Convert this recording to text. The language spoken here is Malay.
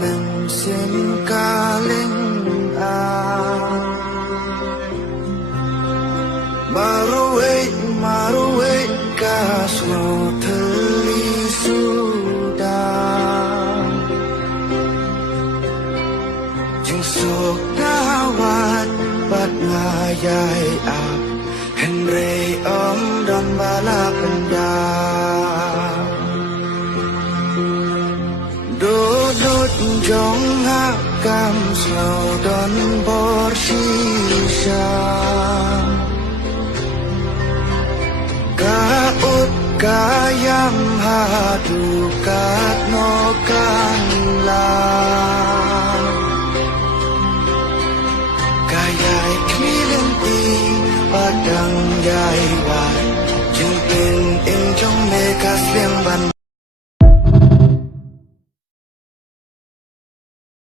men sin kaling a maruwe kasno theli sudah jing sok dawat bat ngayai ap henry don bala penda dodot jong hakam slow don bor shisha kaut kayam hadu kat no kanla kayai kmilen ti padang yai